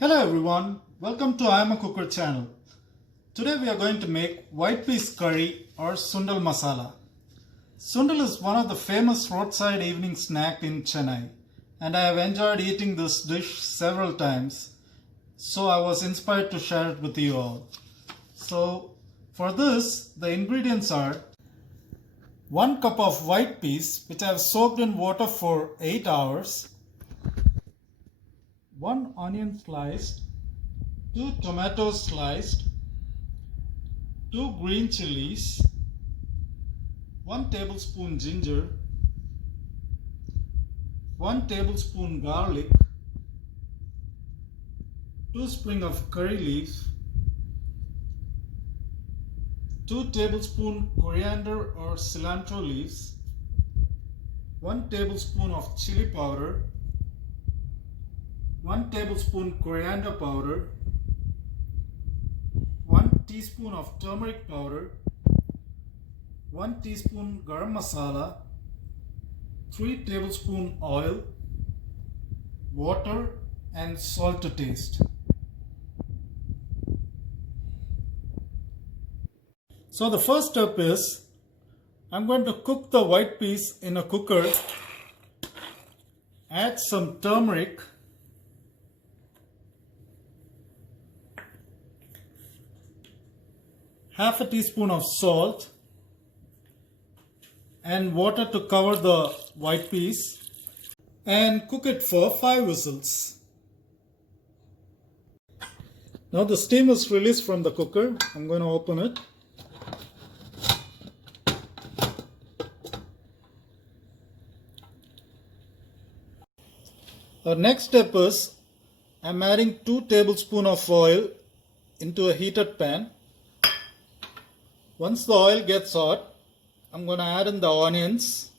Hello everyone, welcome to imacooker channel. Today we are going to make white peas curry or Sundal masala. Sundal is one of the famous roadside evening snack in Chennai and I have enjoyed eating this dish several times. So I was inspired to share it with you all. So for this, the ingredients are 1 cup of white peas which I have soaked in water for 8 hours, 1 onion sliced, 2 tomatoes sliced, 2 green chilies, 1 tablespoon ginger, 1 tablespoon garlic, 2 sprigs of curry leaves, 2 tablespoon coriander or cilantro leaves, 1 tablespoon of chili powder, 1 tablespoon coriander powder, 1 teaspoon of turmeric powder, 1 teaspoon garam masala, 3 tablespoon oil, water and salt to taste. So the first step is I'm going to cook the white peas in a cooker. Add some turmeric, half a teaspoon of salt and water to cover the white peas and cook it for 5 whistles. Now the steam is released from the cooker. I'm going to open it. Our next step is I'm adding 2 tablespoons of oil into a heated pan. Once the oil gets hot, I'm going to add in the onions.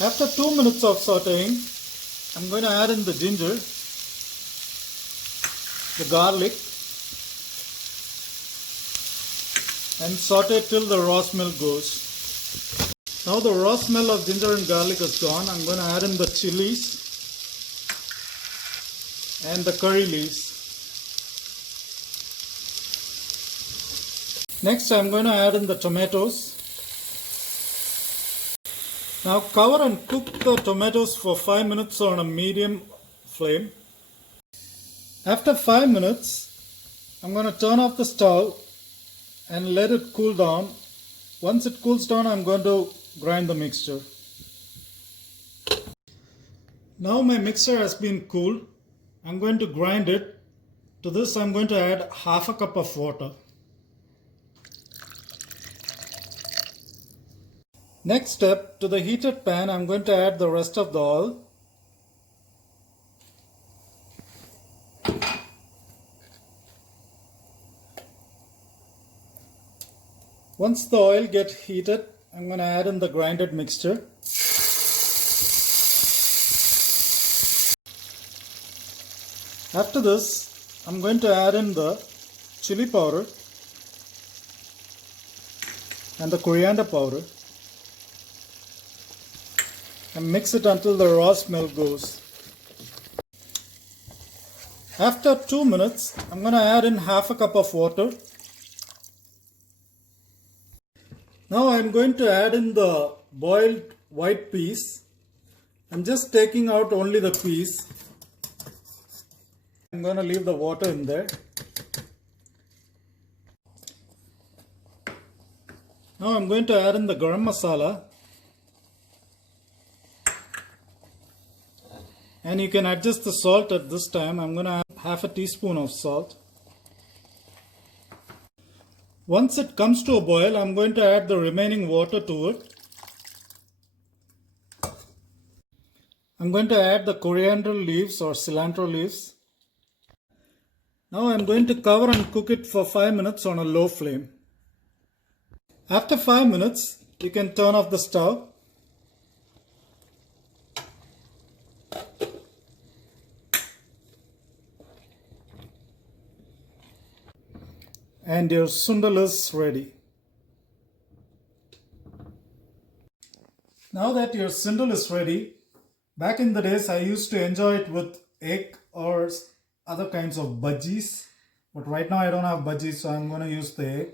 After 2 minutes of sauteing, I'm going to add in the ginger, the garlic, and saute till the raw smell goes. Now the raw smell of ginger and garlic is gone. I'm going to add in the chilies and the curry leaves. Next I'm going to add in the tomatoes. Now cover and cook the tomatoes for 5 minutes on a medium flame. After 5 minutes, I'm going to turn off the stove and let it cool down. Once it cools down, I'm going to grind the mixture. Now my mixture has been cooled. I'm going to grind it. To this I'm going to add half a cup of water. Next step, to the heated pan I'm going to add the rest of the oil. Once the oil gets heated, I'm going to add in the grinded mixture. After this, I'm going to add in the chili powder and the coriander powder and mix it until the raw smell goes. After 2 minutes, I'm going to add in half a cup of water. Now I'm going to add in the boiled white peas. I'm just taking out only the peas. I'm going to leave the water in there. Now I'm going to add in the garam masala. And you can adjust the salt at this time. I'm going to add half a teaspoon of salt. Once it comes to a boil, I'm going to add the remaining water to it. I'm going to add the coriander leaves or cilantro leaves. Now I'm going to cover and cook it for 5 minutes on a low flame. After 5 minutes, you can turn off the stove. And your sundal is ready. Now that your sundal is ready, back in the days I used to enjoy it with egg or other kinds of budgies. But right now I don't have budgies, so I'm going to use the egg.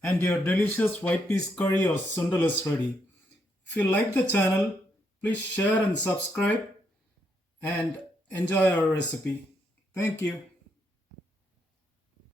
And your delicious white peas curry or sundal is ready. If you like the channel, please share and subscribe and enjoy our recipe. Thank you.